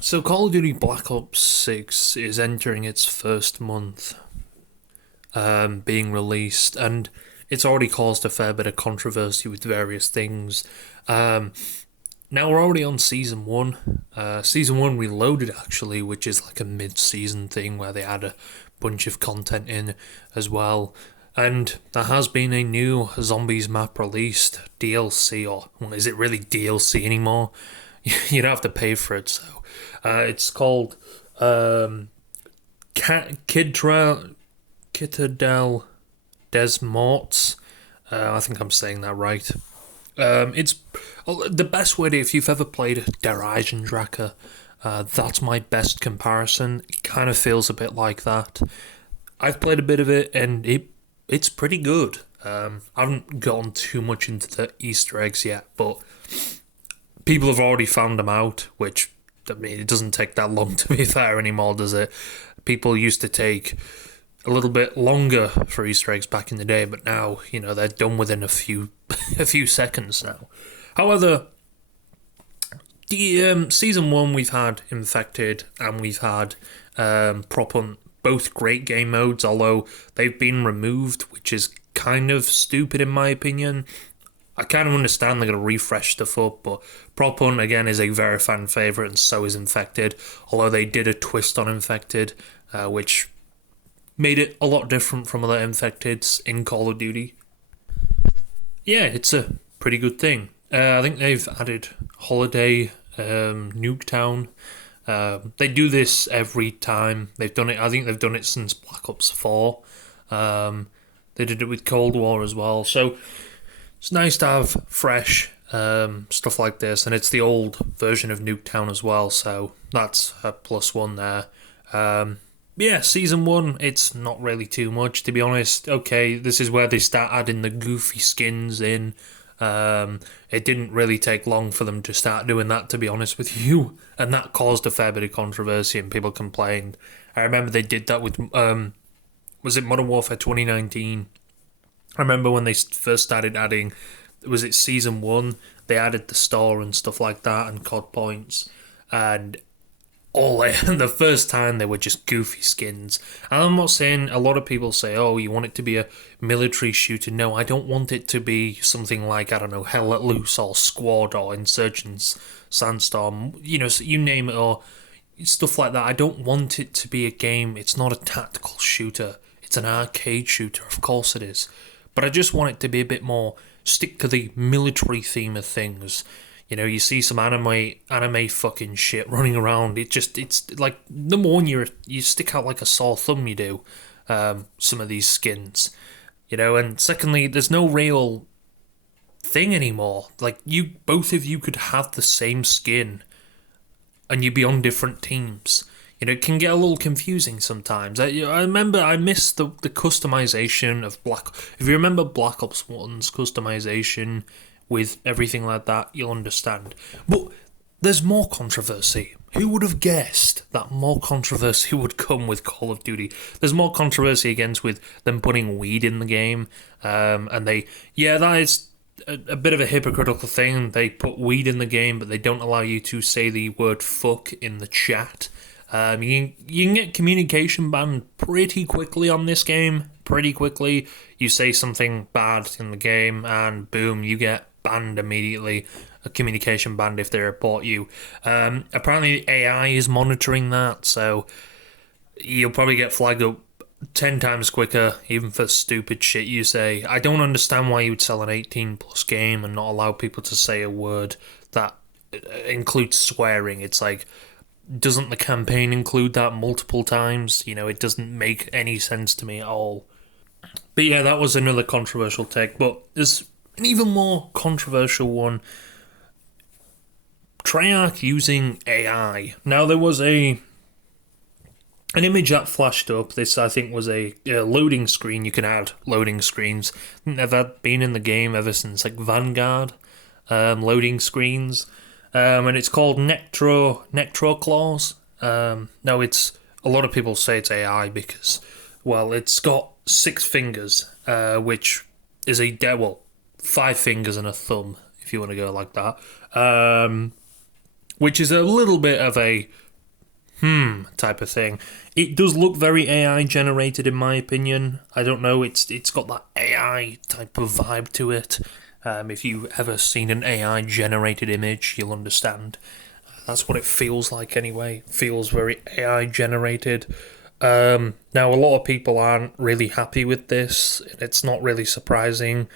So Call of Duty Black Ops 6 is entering its first month being released, and it's already caused a fair bit of controversy with various things. Um, Now we're already on Season 1. Season 1 Reloaded, actually, which is like a mid-season thing where they add a bunch of content in as well. And there has been a new Zombies map released, DLC, or well, is it really DLC anymore? You don't have to pay for it, so it's called Citadel des Morts. I think I'm saying that right. It's the best way to, if you've ever played Der Eisendrache, that's my best comparison. It kind of feels a bit like that. I've played a bit of it, and it's pretty good. I haven't gone too much into the Easter eggs yet, but people have already found them out, which, I mean, it doesn't take that long to be fair anymore, does it? People used to take a little bit longer for Easter eggs back in the day, but now, they're done within a few a few seconds now. However, the season 1 we've had Infected and we've had Prop Hunt, both great game modes, although they've been removed, which is kind of stupid in my opinion. I kind of understand they're going to refresh stuff up, but Prop Hunt, again, is a very fan favourite, and so is Infected, although they did a twist on Infected, which made it a lot different from other Infecteds in Call of Duty. Yeah, it's a pretty good thing. I think they've added Holiday, Nuketown. They do this every time. They've done it. I think they've done it since Black Ops 4. They did it with Cold War as well. So it's nice to have fresh stuff like this, and it's the old version of Nuketown as well. So that's a plus one there. Yeah, Season 1, it's not really too much, to be honest. Okay, this is where they start adding the goofy skins in. It didn't really take long for them to start doing that, to be honest with you, and that caused a fair bit of controversy and people complained. I remember they did that with, was it Modern Warfare 2019? I remember when they first started adding, was it Season 1? They added the store and stuff like that and COD points, and the first time they were just goofy skins. And I'm not saying, a lot of people say, oh, you want it to be a military shooter. No, I don't want it to be something like, I don't know, Hell Let Loose or Squad or Insurgents, Sandstorm, you name it, or stuff like that. I don't want it to be a game. It's not a tactical shooter. It's an arcade shooter, of course it is. But I just want it to be a bit more, stick to the military theme of things. You see some anime fucking shit running around. It's like, number one, you stick out like a sore thumb, you do, some of these skins, and secondly, there's no real thing anymore. Like, both of you could have the same skin, and you'd be on different teams. It can get a little confusing sometimes. I remember I missed the customization of if you remember Black Ops 1's customization, with everything like that, you'll understand. But there's more controversy. Who would have guessed that more controversy would come with Call of Duty? There's more controversy against with them putting weed in the game. And that is a bit of a hypocritical thing. They put weed in the game, but they don't allow you to say the word fuck in the chat. You can get communication banned pretty quickly on this game. Pretty quickly. You say something bad in the game, and boom, you get banned immediately. A communication banned if they report you. Apparently AI is monitoring that, so you'll probably get flagged up 10 times quicker, even for stupid shit you say. I don't understand why you would sell an 18 plus game and not allow people to say a word that includes swearing. It's like, doesn't the campaign include that multiple times? It doesn't make any sense to me at all. But yeah, that was another controversial take. But there's an even more controversial one. Treyarch using AI. Now, there was an image that flashed up. This, I think, was a loading screen. You can add loading screens. They've been in the game ever since, like, Vanguard loading screens. And it's called Necro Claws. Now, it's, a lot of people say it's AI because, well, it's got 6 fingers, which is 5 fingers and a thumb, if you want to go like that. Which is a little bit of a type of thing. It does look very AI generated in my opinion. I don't know, it's got that AI type of vibe to it. If you've ever seen an AI generated image, you'll understand. That's what it feels like anyway. It feels very AI generated. Now, a lot of people aren't really happy with this. It's not really surprising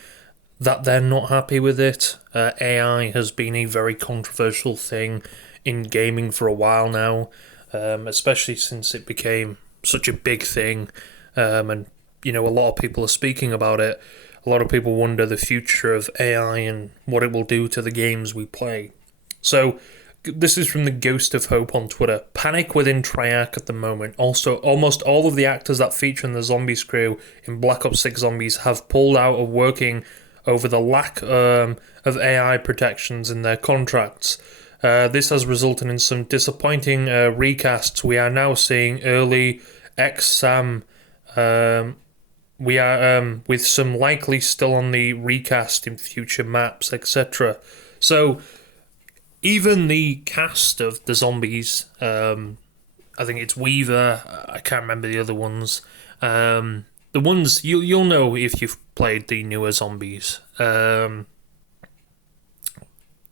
that they're not happy with it. AI has been a very controversial thing in gaming for a while now, especially since it became such a big thing. And, a lot of people are speaking about it. A lot of people wonder the future of AI and what it will do to the games we play. So, this is from the Ghost of Hope on Twitter. Panic within Treyarch at the moment. Also, almost all of the actors that feature in the Zombies crew in Black Ops 6 Zombies have pulled out of working over the lack of AI protections in their contracts. This has resulted in some disappointing recasts. We are now seeing early ex-SAM. We are with some likely still on the recast in future maps, etc. So, even the cast of the Zombies, I think it's Weaver, I can't remember the other ones. The ones you'll know if you've played the newer Zombies.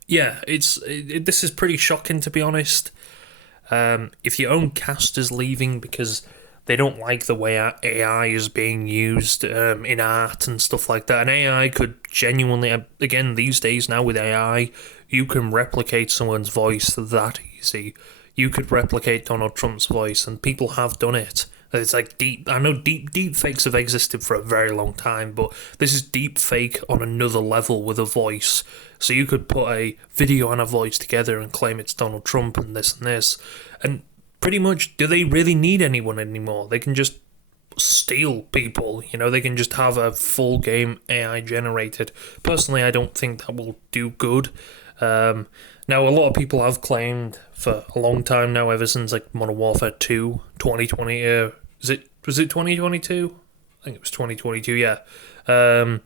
This is pretty shocking, to be honest. If your own cast is leaving because they don't like the way our AI is being used in art and stuff like that, and AI could genuinely, again, these days now with AI, you can replicate someone's voice that easy. You could replicate Donald Trump's voice, and people have done it. It's like I know deep fakes have existed for a very long time, but this is deep fake on another level with a voice. So you could put a video and a voice together and claim it's Donald Trump and this and this. And pretty much, do they really need anyone anymore? They can just steal people, they can just have a full game AI generated. Personally, I don't think that will do good. Now, a lot of people have claimed for a long time now, ever since like Modern Warfare 2, 2020, was it 2022? I think it was 2022, yeah. That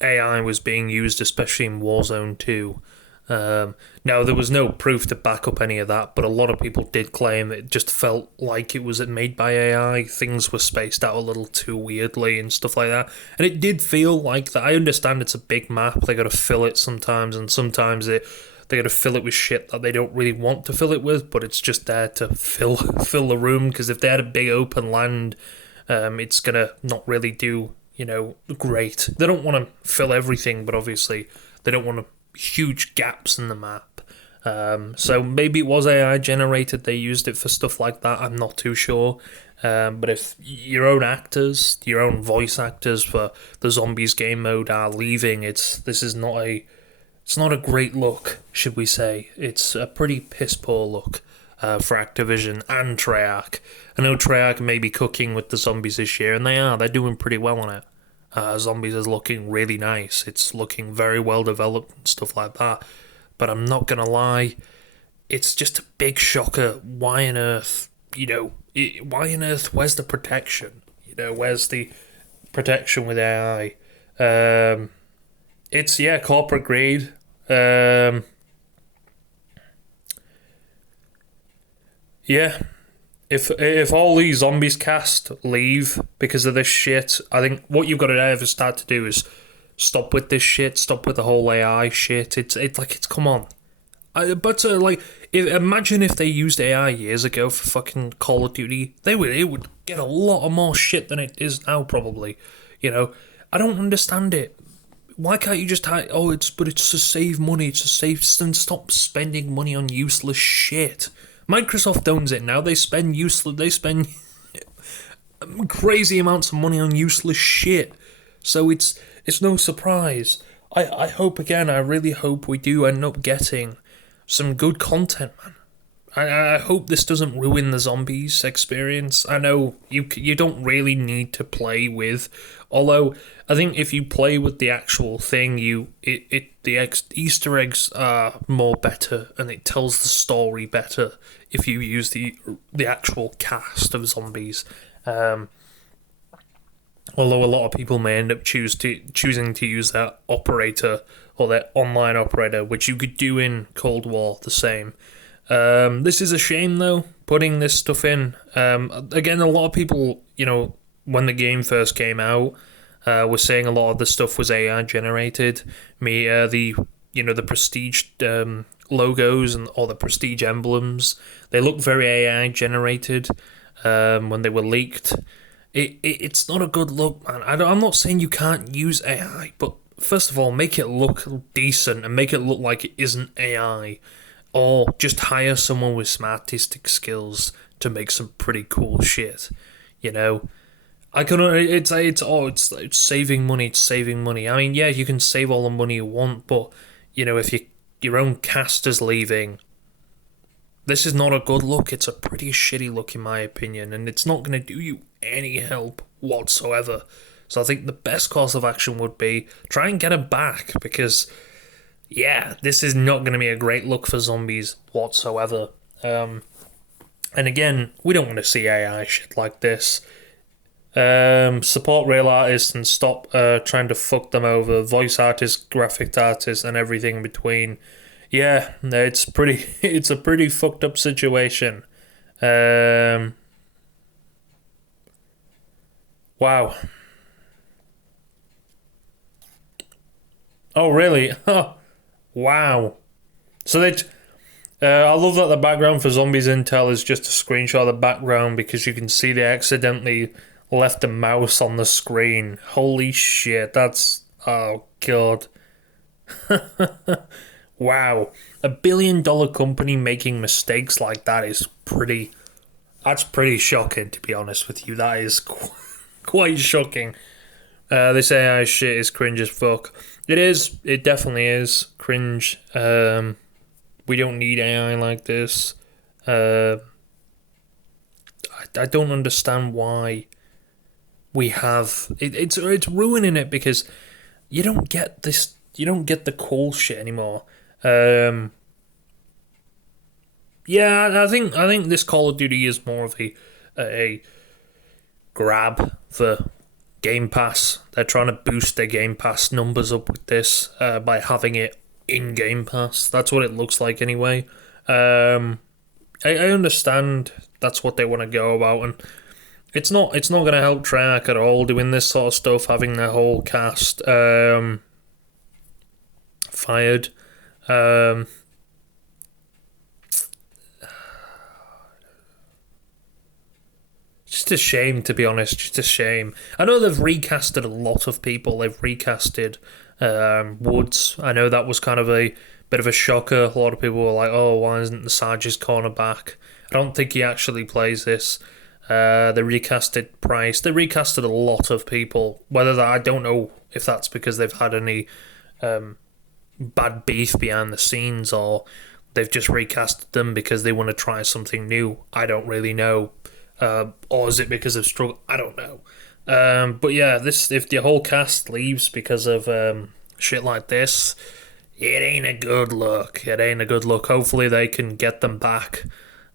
AI was being used, especially in Warzone 2. Now, there was no proof to back up any of that, but a lot of people did claim it just felt like it was made by AI. Things were spaced out a little too weirdly and stuff like that. And it did feel like that. I understand it's a big map, they gotta fill it sometimes, and sometimes they gotta fill it with shit that they don't really want to fill it with, but it's just there to fill the room, because if they had a big open land, it's gonna not really do, great. They don't want to fill everything, but obviously they don't want to huge gaps in the map. So maybe it was AI generated, they used it for stuff like that, I'm not too sure. But if your own actors, your own voice actors for the Zombies game mode are leaving, it's not a great look, should we say. It's a pretty piss poor look for Activision and Treyarch. I know Treyarch may be cooking with the Zombies this year, and they're doing pretty well on it. Zombies is looking really nice. It's looking very well developed and stuff like that. But I'm not gonna lie, it's just a big shocker. Why on earth? Where's the protection? Where's the protection with AI? It's corporate greed. If all these Zombies cast leave because of this shit, I think what you've got to ever start to do is stop with this shit. Stop with the whole AI shit. It's come on. Imagine if they used AI years ago for fucking Call of Duty. It would get a lot of more shit than it is now, probably. I don't understand it. Why can't you just it's to save money. It's to save. Then stop spending money on useless shit. Microsoft owns it now. They spend crazy amounts of money on useless shit. So it's no surprise. I really hope we do end up getting some good content, man. I hope this doesn't ruin the Zombies experience. I know you don't really need to play with, although I think if you play with the actual thing, the Easter eggs are more better, and it tells the story better if you use the actual cast of Zombies. Although a lot of people may end up choosing to use their operator or their online operator, which you could do in Cold War the same. This is a shame though, putting this stuff in. Again, a lot of people, when the game first came out, were saying a lot of the stuff was AI generated. The prestige logos and all the prestige emblems, they look very AI generated when they were leaked. It's not a good look, man. I'm not saying you can't use AI, but first of all, make it look decent and make it look like it isn't AI. Or just hire someone with some artistic skills to make some pretty cool shit. I can. It's saving money. It's saving money. I mean, yeah, you can save all the money you want, but if your own cast is leaving, this is not a good look. It's a pretty shitty look in my opinion, and it's not going to do you any help whatsoever. So I think the best course of action would be try and get him back, because yeah, this is not going to be a great look for zombies whatsoever. And again, we don't want to see AI shit like this. Support real artists and stop trying to fuck them over. Voice artists, graphic artists, and everything in between. Yeah, it's a pretty fucked up situation. Wow. Oh, really? Wow. So I love that the background for Zombies Intel is just a screenshot of the background, because you can see they accidentally left a mouse on the screen. Holy shit, that's... Oh, God. Wow. $1 billion company making mistakes like that is pretty... That's pretty shocking, to be honest with you. That is quite shocking. This AI shit is cringe as fuck. It is. It definitely is cringe. We don't need AI like this. I don't understand why we have it. It's ruining it, because you don't get this. You don't get the cool shit anymore. Yeah, I think this Call of Duty is more of a grab for Game Pass. They're trying to boost their Game Pass numbers up with this by having it in Game Pass. That's what it looks like anyway. I understand that's what they want to go about, and it's not going to help Treyarch at all doing this sort of stuff, having their whole cast fired. Just a shame, to be honest. Just a shame. I know they've recasted a lot of people. They've recasted Woods. I know that was kind of a bit of a shocker. A lot of people were like, "Oh, why isn't the Sarge's corner back?" I don't think he actually plays this. They recasted Price. They recasted a lot of people. I don't know if that's because they've had any bad beef behind the scenes, or they've just recasted them because they want to try something new. I don't really know. Or is it because of struggle? I don't know. But yeah, if the whole cast leaves because of shit like this, it ain't a good look. It ain't a good look. Hopefully they can get them back,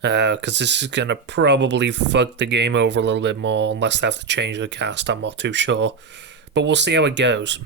because this is going to probably fuck the game over a little bit more, unless they have to change the cast. I'm not too sure. But we'll see how it goes.